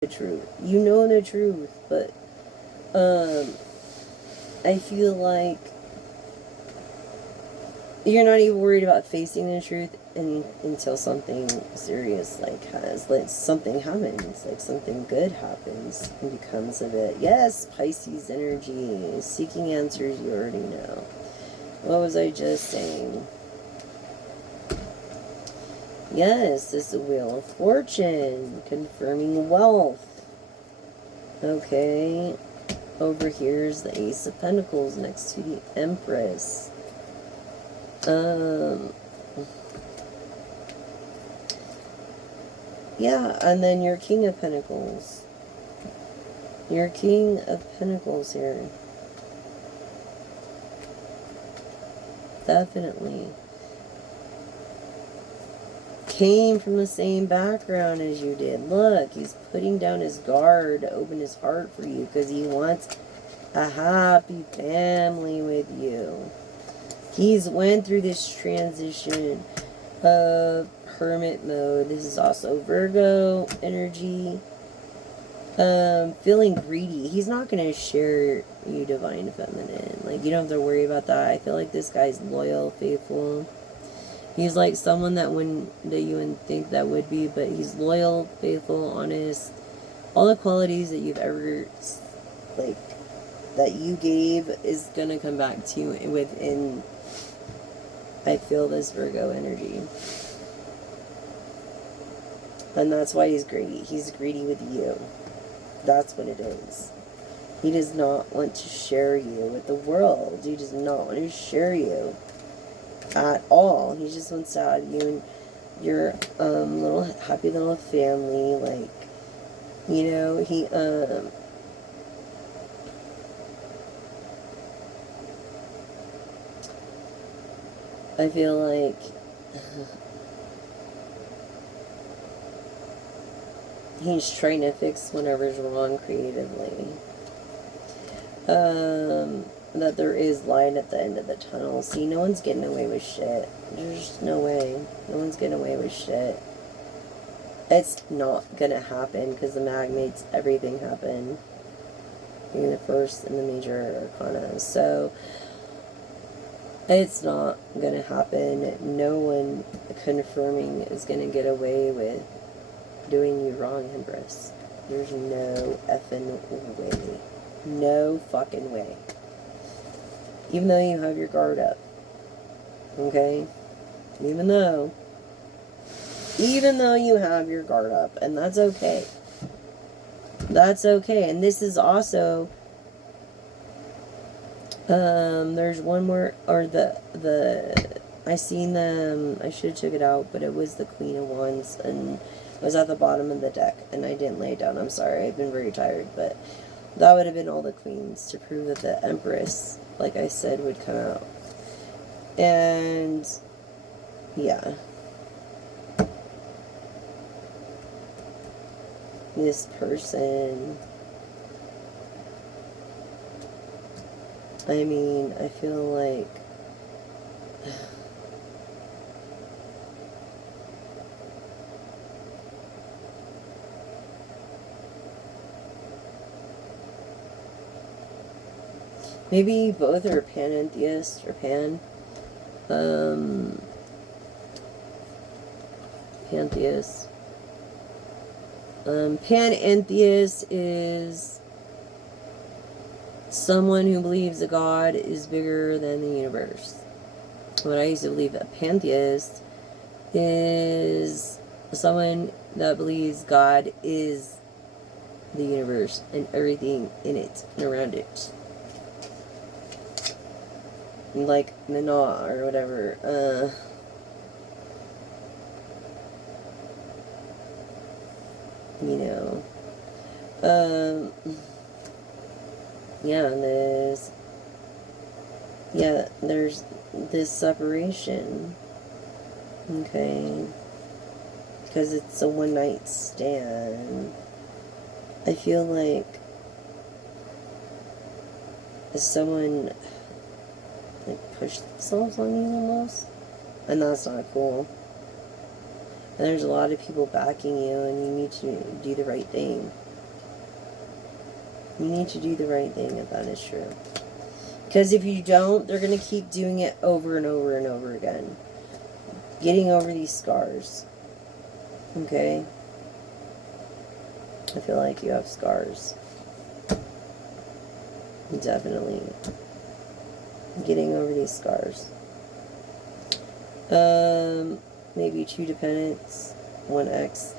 the truth. You know the truth, but I feel like you're not even worried about facing the truth until something serious like something happens, like something good happens and becomes of it. Yes, Pisces energy, seeking answers you already know. What was I just saying? Yes, this is the Wheel of Fortune, confirming wealth. Okay, over here is the Ace of Pentacles next to the Empress. Yeah, and then your King of Pentacles. Your King of Pentacles here. Definitely. Came from the same background as you did. Look, he's putting down his guard to open his heart for you because he wants a happy family with you. He's went through this transition of hermit mode. This is also Virgo energy. Feeling greedy. He's not going to share you, divine feminine. Like, you don't have to worry about that. I feel like this guy's loyal, faithful. He's like someone that you wouldn't think that would be, but he's loyal, faithful, honest. All the qualities that you've ever, like, that you gave is going to come back to you within, I feel, this Virgo energy. And that's why he's greedy. He's greedy with you. That's what it is. He does not want to share you with the world. He does not want to share you at all. He just wants to have you and your little happy little family. Like, you know, he I feel like he's trying to fix whatever's wrong creatively. That there is light at the end of the tunnel. See, no one's getting away with shit. There's just no way. No one's getting away with shit. It's not gonna happen because the mag makes everything happen. Being the first in the major arcana. So, it's not gonna happen. No one confirming is gonna get away with doing you wrong, Empress. There's no effing way. No fucking way. Even though you have your guard up. Okay? Even though you have your guard up. And that's okay. That's okay. And this is also... there's one more... Or I seen them... I should have took it out. But it was the Queen of Wands. And it was at the bottom of the deck. And I didn't lay it down. I'm sorry. I've been very tired. But... that would have been all the queens to prove that the Empress, like I said, would come out. And, yeah. This person, I mean, I feel like maybe both are panentheist or pantheist. Panentheist is someone who believes that God is bigger than the universe. What I used to believe, a pantheist is someone that believes God is the universe and everything in it and around it. Like Mana or whatever. You know. Yeah, there's this separation. Okay. Because it's a one night stand. I feel like someone like pushed themselves on you almost. And that's not cool. And there's a lot of people backing you and you need to do the right thing. You need to do the right thing if that is true. Because if you don't, they're going to keep doing it over and over and over again. Getting over these scars. Okay? I feel like you have scars. Definitely. Getting over these scars. Maybe 2 dependents, 1 ex.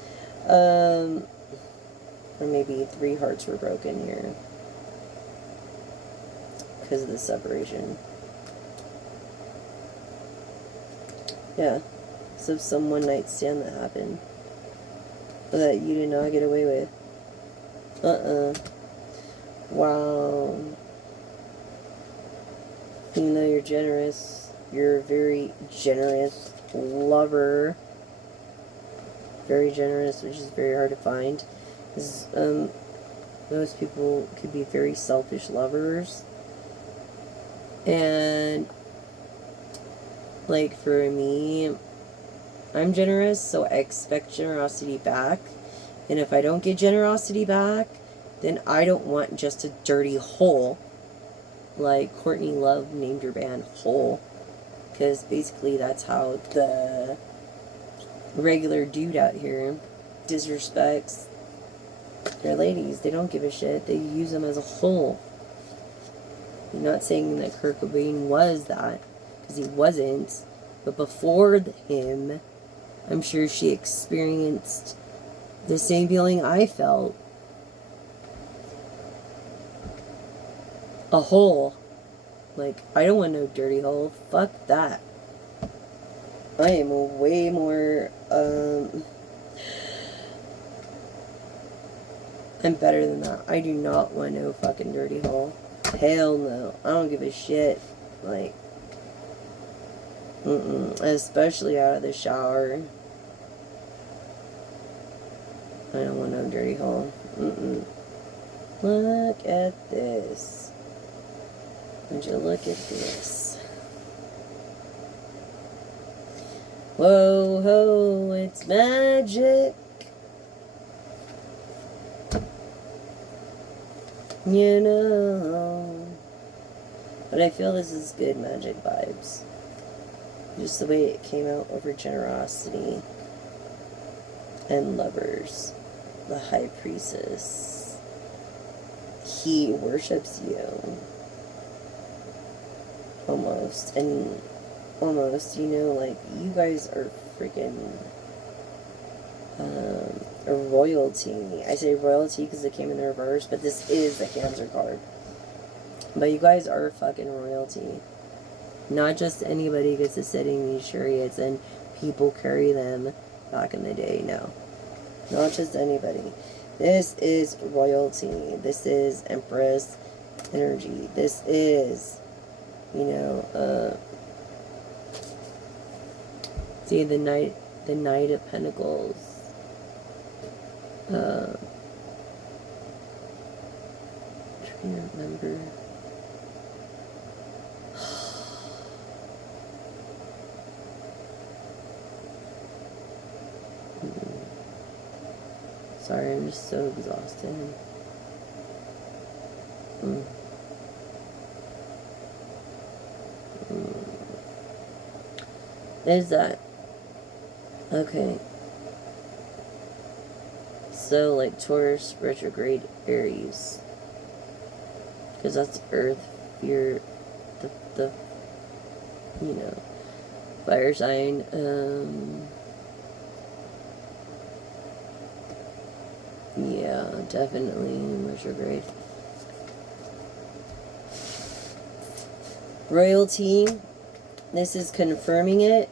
Or maybe 3 hearts were broken here. Because of the separation. Yeah. So some one night stand that happened. That you did not get away with. Wow. Even though you're generous, you're a very generous lover. Very generous, which is very hard to find. Because, most people could be very selfish lovers. And, like, for me, I'm generous, so I expect generosity back. And if I don't get generosity back, then I don't want just a dirty hole. Like Courtney Love named your band Hole. Because basically that's how the regular dude out here disrespects their ladies. They don't give a shit. They use them as a hole. I'm not saying that Kurt Cobain was that, because he wasn't. But before him, I'm sure she experienced the same feeling I felt. A hole. Like, I don't want no dirty hole. Fuck that. I am way more, I'm better than that. I do not want no fucking dirty hole. Hell no. I don't give a shit. Like, especially out of the shower. I don't want no dirty hole. Look at this. Would you look at this? Whoa, ho, it's magic. You know. But I feel this is good magic vibes. Just the way it came out over generosity and lovers. The high priestess. He worships you. Almost. And almost, you know, like, you guys are freaking a royalty. I say royalty because it came in the reverse, but this is the Cancer card. But you guys are fucking royalty. Not just anybody gets to sit in these chariots and people carry them back in the day. No. Not just anybody. This is royalty. This is Empress energy. This is, you know, see the Knight of Pentacles. Trying to remember. Sorry, I'm just so exhausted. Is that okay? So, like, Taurus, retrograde, Aries, because that's Earth, you're the you know, fire sign. Yeah, definitely retrograde. Royalty. This is confirming it.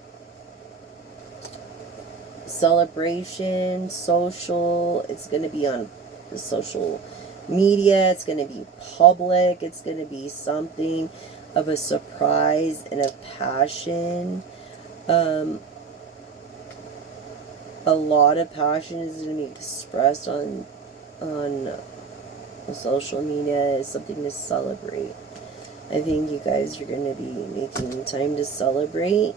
Celebration, social. It's going to be on the social media. It's going to be public. It's going to be something of a surprise and a passion. A lot of passion is going to be expressed on social media. It's something to celebrate. I think you guys are going to be making time to celebrate.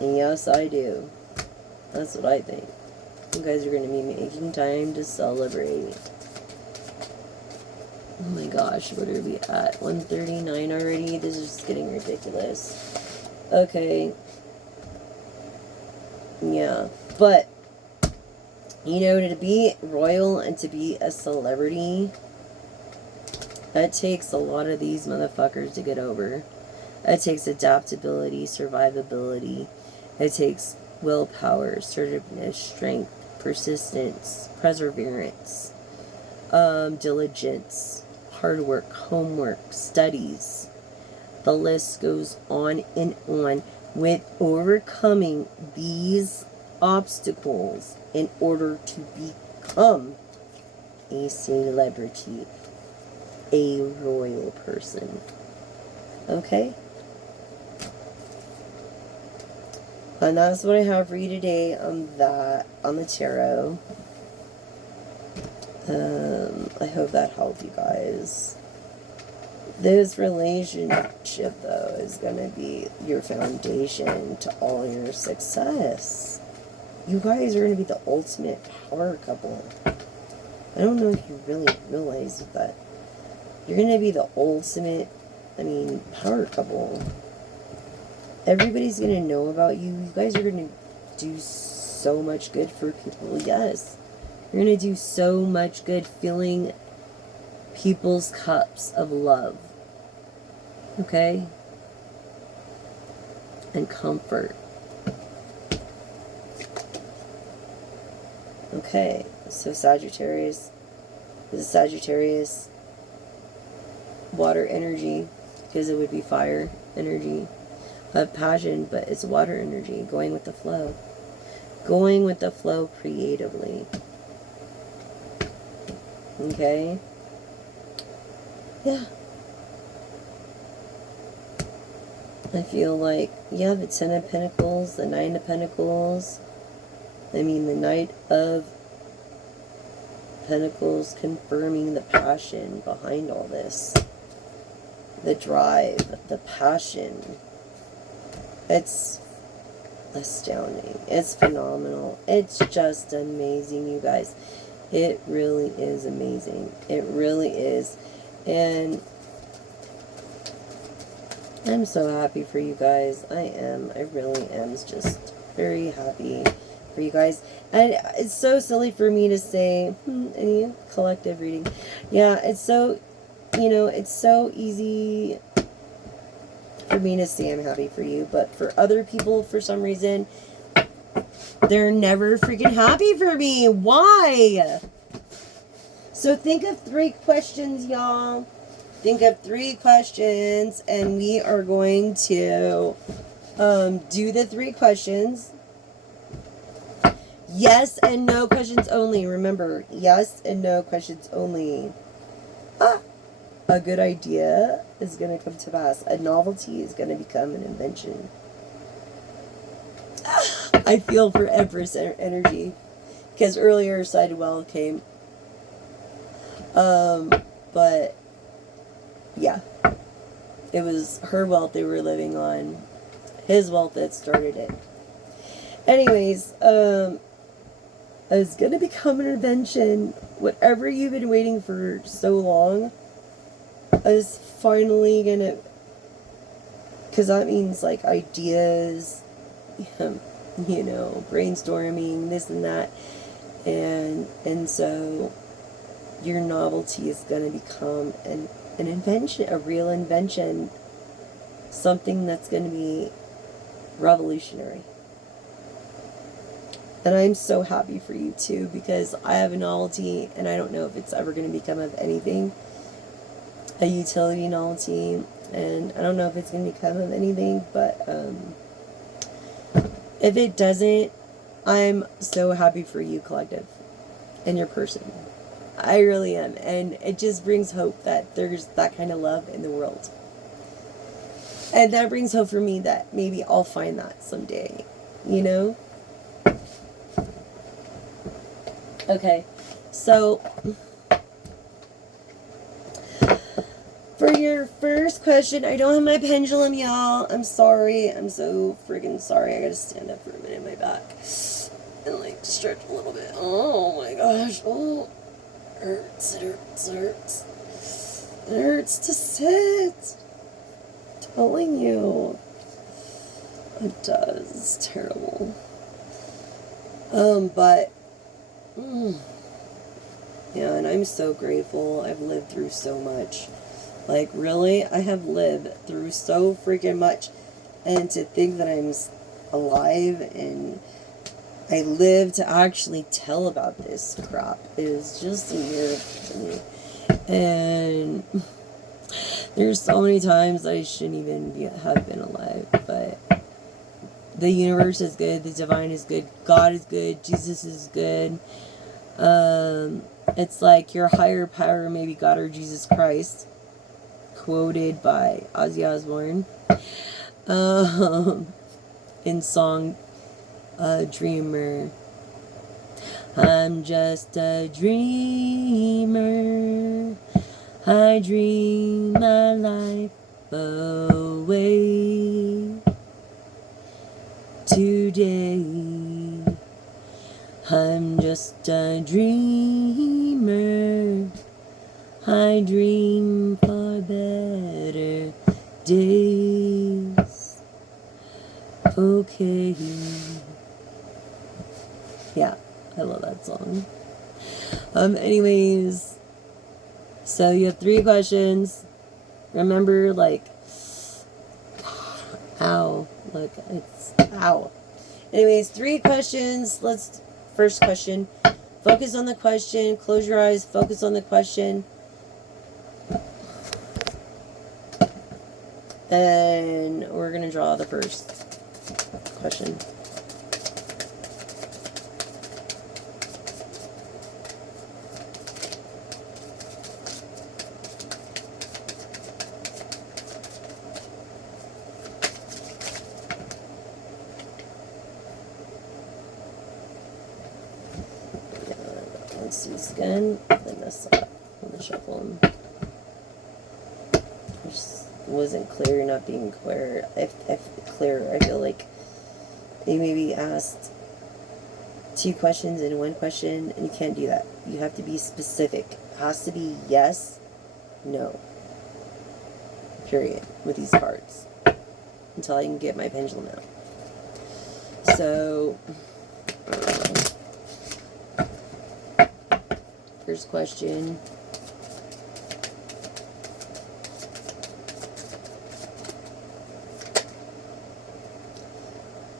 Yes, I do. That's what I think. You guys are going to be making time to celebrate. Oh my gosh, what are we at? 139 already? This is just getting ridiculous. Okay. Yeah. But, you know, to be royal and to be a celebrity, that takes a lot of these motherfuckers to get over. It takes adaptability, survivability. It takes willpower, assertiveness, strength, persistence, perseverance, diligence, hard work, homework, studies. The list goes on and on with overcoming these obstacles in order to become a celebrity, a royal person. Okay? And that's what I have for you today on the tarot. I hope that helped you guys. This relationship, though, is going to be your foundation to all your success. You guys are going to be the ultimate power couple. I don't know if you really realize that. You're going to be the ultimate, power couple. Everybody's going to know about you. You guys are going to do so much good for people. Yes. You're going to do so much good filling people's cups of love. Okay? And comfort. Okay. So Sagittarius is a Sagittarius water energy, because it would be fire energy. Of passion, but it's water energy, going with the flow. Going with the flow creatively. Okay? Yeah. I feel like, yeah, the Ten of Pentacles, the Nine of Pentacles, the Knight of Pentacles confirming the passion behind all this. The drive, the passion. It's astounding. It's phenomenal. It's just amazing, you guys. It really is amazing. It really is. And I'm so happy for you guys. I am. I really am just very happy for you guys. And it's so silly for me to say, any collective reading. Yeah, it's so, it's so easy for me to say I'm happy for you, but for other people, for some reason, they're never freaking happy for me. Why? So think of 3 questions, y'all. Think of 3 questions, and we are going to do the 3 questions. Yes and no questions only. Remember, yes and no questions only. A good idea is going to come to pass. A novelty is going to become an invention. I feel for Empress energy. Because earlier Sidewell came. But, yeah. It was her wealth they were living on. His wealth that started it. Anyways, it's going to become an invention. Whatever you've been waiting for so long is finally gonna, because that means like ideas, brainstorming, this and that, and so your novelty is gonna become an invention, a real invention, something that's gonna be revolutionary. And I'm so happy for you too, because I have a novelty and I don't know if it's ever going to become of anything. A utility novelty, and I don't know if it's going to become of anything, but if it doesn't, I'm so happy for you, collective, and your person. I really am, and it just brings hope that there's that kind of love in the world. And that brings hope for me that maybe I'll find that someday, Okay, so for your first question, I don't have my pendulum, y'all. I'm sorry. I'm so friggin' sorry. I gotta stand up for a minute, my back. and like stretch a little bit. Oh my gosh. Oh, hurts. It hurts. It hurts. It hurts to sit. I'm telling you. It does. It's terrible. But yeah, and I'm so grateful. I've lived through so much. Like, really, I have lived through so freaking much. And to think that I'm alive and I live to actually tell about this crap is just a miracle to me. And there's so many times I shouldn't even have been alive, but the universe is good, the divine is good, God is good, Jesus is good. It's like your higher power, maybe God or Jesus Christ, quoted by Ozzy Osbourne in song Dreamer. I'm just a dreamer, I dream my life away. Today I'm just a dreamer, I dream for better days. Okay. Yeah, I love that song. Anyways, so you have 3 questions. Remember, like, ow, look, it's, ow. Anyways, 3 questions. First question, focus on the question, close your eyes, focus on the question. And we're going to draw the first question. Let's see, scan, then this up. I'm going to shuffle them. Just wasn't clear, not being clear. Clear. I feel like they maybe asked 2 questions in 1 question, and you can't do that. You have to be specific. It has to be yes, no. Period. With these cards. Until I can get my pendulum out. So, first question.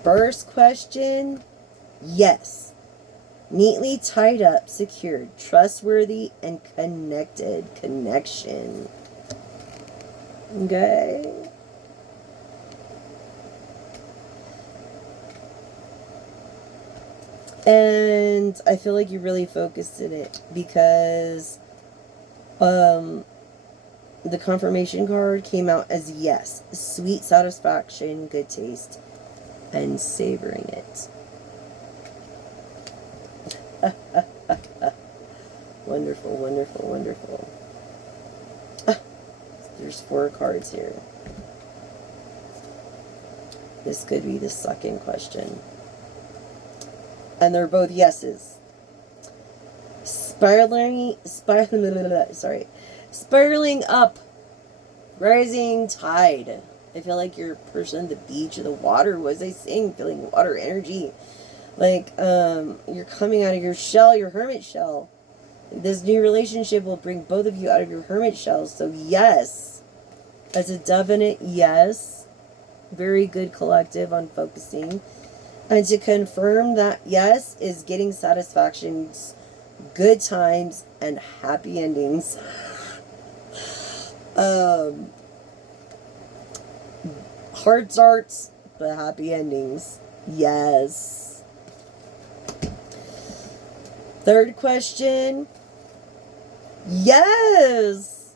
First question, yes. Neatly tied up, secured, trustworthy, and connected. Connection. Okay. And I feel like you really focused in it because the confirmation card came out as yes. Sweet satisfaction, good taste, and savoring it. Wonderful, wonderful, wonderful. There's 4 cards here. This could be the second question. And they're both yeses. Spiraling up. Rising tide. I feel like you're a person at the beach or the water. What was I saying? Feeling water energy. Like, you're coming out of your shell, your hermit shell. This new relationship will bring both of you out of your hermit shells. So yes. That's a definite yes. Very good collective on focusing. And to confirm that yes is getting satisfactions, good times, and happy endings. Hard starts, but happy endings. Yes. Third question. Yes.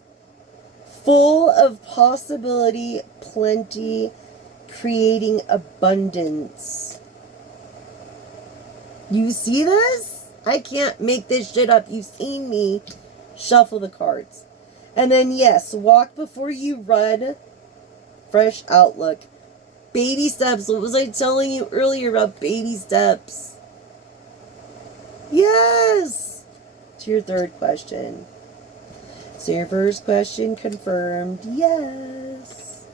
Full of possibility, plenty, creating abundance. You see this? I can't make this shit up. You've seen me shuffle the cards. And then, yes, walk before you run. Fresh outlook. Baby steps. What was I telling you earlier about baby steps? to your third question. So your first question confirmed, yes.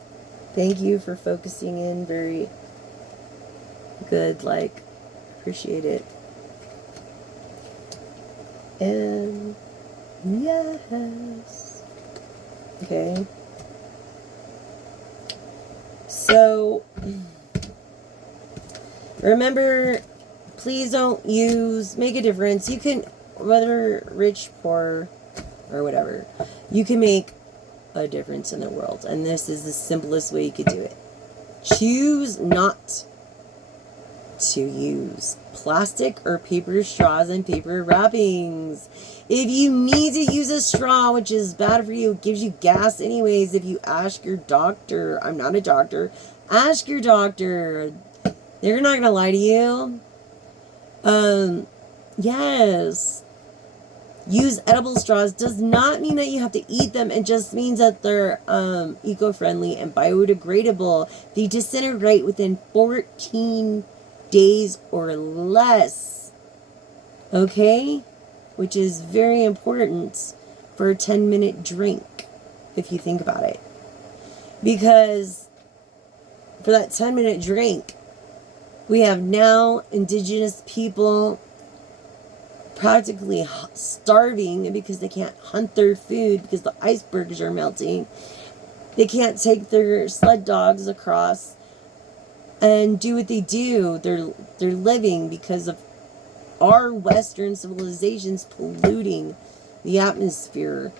Thank you for focusing in. Very good, like, appreciate it. And yes. Okay. So, remember, please don't make a difference. You can, whether rich, poor, or whatever, you can make a difference in the world. And this is the simplest way you could do it. Choose not to use plastic or paper straws and paper wrappings. If you need to use a straw, which is bad for you, it gives you gas anyways, if you ask your doctor, I'm not a doctor, ask your doctor. They're not going to lie to you. Yes. Use edible straws does not mean that you have to eat them. It just means that they're eco-friendly and biodegradable. They disintegrate within 14 days or less. Okay? Which is very important for a 10-minute drink, if you think about it. Because for that 10-minute drink, we have now indigenous people practically starving because they can't hunt their food because the icebergs are melting. They can't take their sled dogs across and do what they do. They're living because of our Western civilizations polluting the atmosphere,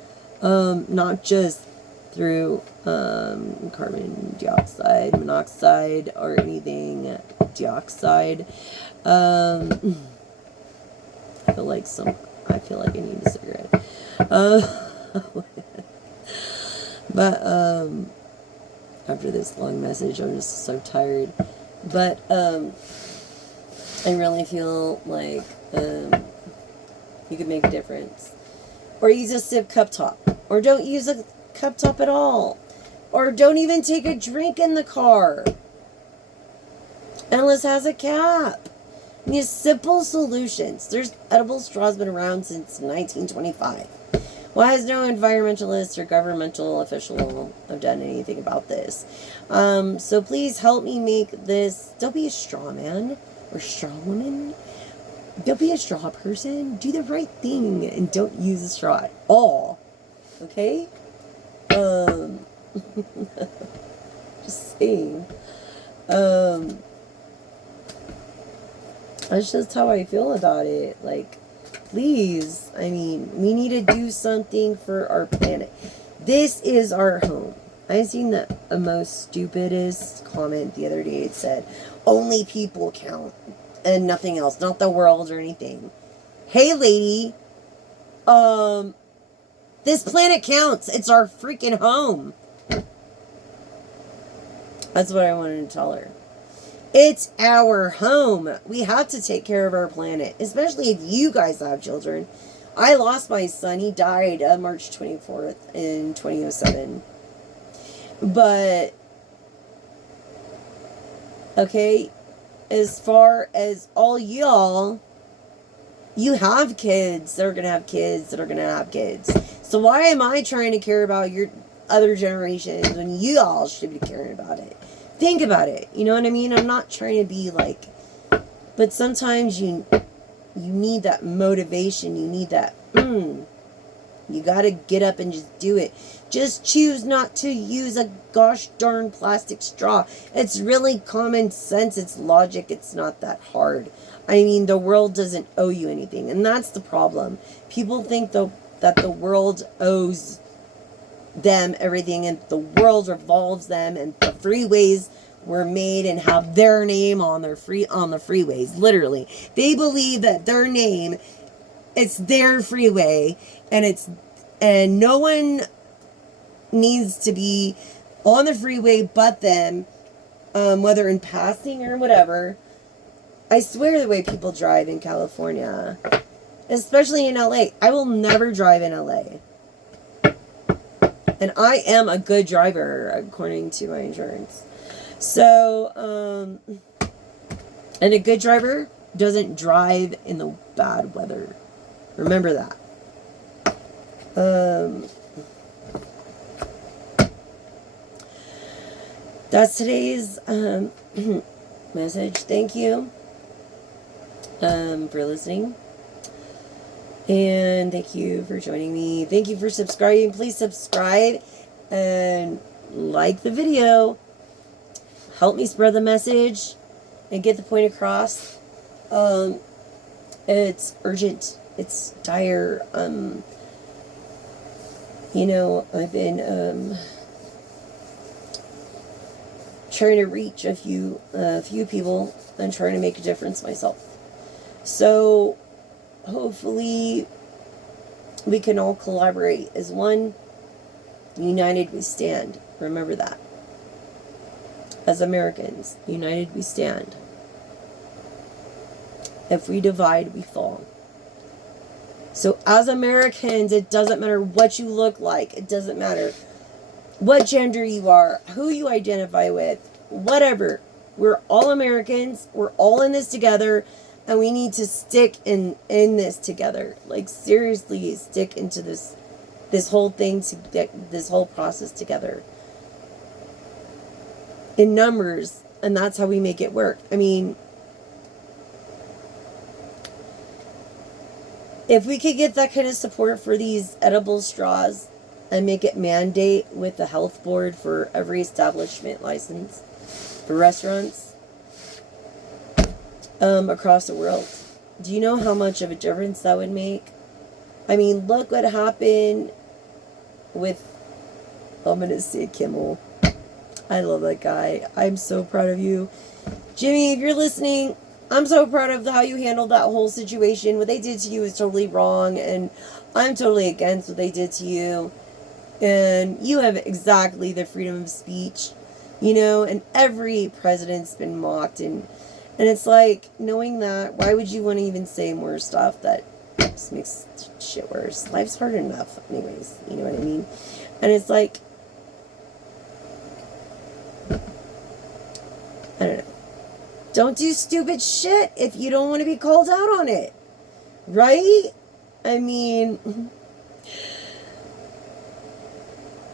not just through carbon dioxide, monoxide, or anything dioxide. I feel like I need a cigarette. But after this long message, I'm just so tired. But I really feel like you could make a difference. Or use a sip cup top. Or don't use a cup top at all. Or don't even take a drink in the car. Unless it has a cap. These simple solutions. There's edible straws been around since 1925. Why has no environmentalist or governmental official have done anything about this? So please help me make this. Don't be a straw man or straw woman. Don't be a straw person. Do the right thing and don't use a straw at all. Okay? Just saying. That's just how I feel about it. Like, please, I mean, we need to do something for our planet. This is our home. I seen the most stupidest comment the other day. It said, only people count and nothing else, not the world or anything. Hey, lady, this planet counts. It's our freaking home. That's what I wanted to tell her. It's our home. We have to take care of our planet, especially if you guys have children. I lost my son. He died March 24th in 2007. But, okay, as far as all y'all, you have kids that are going to have kids that are going to have kids. So why am I trying to care about your other generations when you all should be caring about it? Think about it. You know what I mean? I'm not trying to be like, but sometimes you need that motivation. You need that, you got to get up and just do it. Just choose not to use a gosh darn plastic straw. It's really common sense. It's logic. It's not that hard. I mean, the world doesn't owe you anything. And that's the problem. People think that the world owes them everything and the world revolves them and the freeways were made and have their name on the freeways. Literally, they believe that their name, it's their freeway, and no one needs to be on the freeway but them, whether in passing or whatever. I swear the way people drive in California, especially in LA, I will never drive in LA. And I am a good driver, according to my insurance. So, and a good driver doesn't drive in the bad weather. Remember that. That's today's message. Thank you for listening. And thank you for joining me. Thank you for subscribing. Please subscribe and like the video. Help me spread the message and get the point across. It's urgent. It's dire. I've been trying to reach a few people and trying to make a difference myself. So hopefully we can all collaborate as one. United we stand. Remember that. As Americans, united we stand. If we divide, we fall. So as Americans, it doesn't matter what you look like. It doesn't matter what gender you are, who you identify with, whatever. We're all Americans. We're all in this together. And we need to stick in this together. Like, seriously, stick into this whole thing, to get this whole process together. In numbers. And that's how we make it work. I mean, if we could get that kind of support for these edible straws and make it mandate with the health board for every establishment license for restaurants across the world, do you know how much of a difference that would make? I mean, look what happened with, I'm going to say Kimmel. I love that guy. I'm so proud of you. Jimmy, if you're listening, I'm so proud of how you handled that whole situation. What they did to you is totally wrong, and I'm totally against what they did to you. And you have exactly the freedom of speech, and every president's been mocked, and it's like, knowing that, why would you want to even say more stuff that just makes shit worse? Life's hard enough anyways, you know what I mean? And it's like, I don't know. Don't do stupid shit if you don't want to be called out on it. Right? I mean,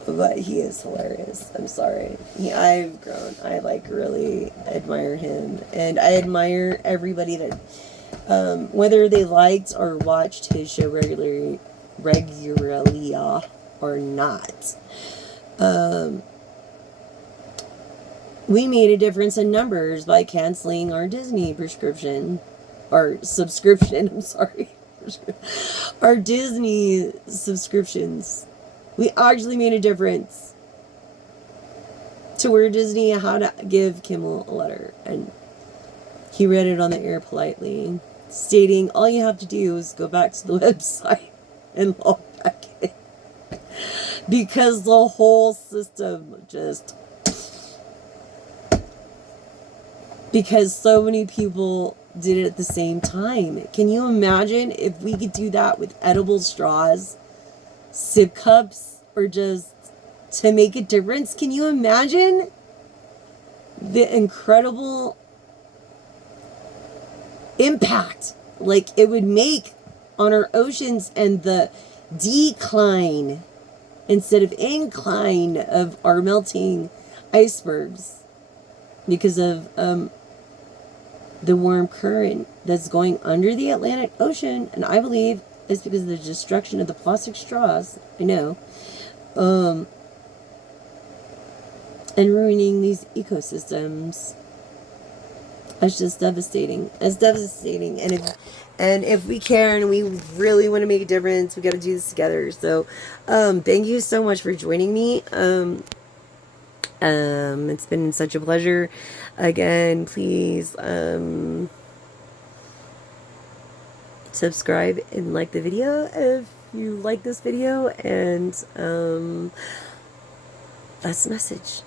but he is hilarious. I'm sorry. I've grown. I really admire him. And I admire everybody that, whether they liked or watched his show regularly or not. We made a difference in numbers by canceling our Disney subscription. I'm sorry. Our Disney subscriptions. We actually made a difference to where Disney had to give Kimmel a letter. And he read it on the air politely, stating all you have to do is go back to the website and log back in. Because the whole system just... Because so many people did it at the same time. Can you imagine if we could do that with edible straws, sip cups, or just to make a difference? Can you imagine the incredible impact like it would make on our oceans and the decline instead of incline of our melting icebergs because of the warm current that's going under the Atlantic Ocean? And I believe it's because of the destruction of the plastic straws. I know. And ruining these ecosystems. It's just devastating. It's devastating. And if we care and we really want to make a difference, we got to do this together. So, thank you so much for joining me. It's been such a pleasure. Again, please, subscribe and like the video if you like this video, and that's the message.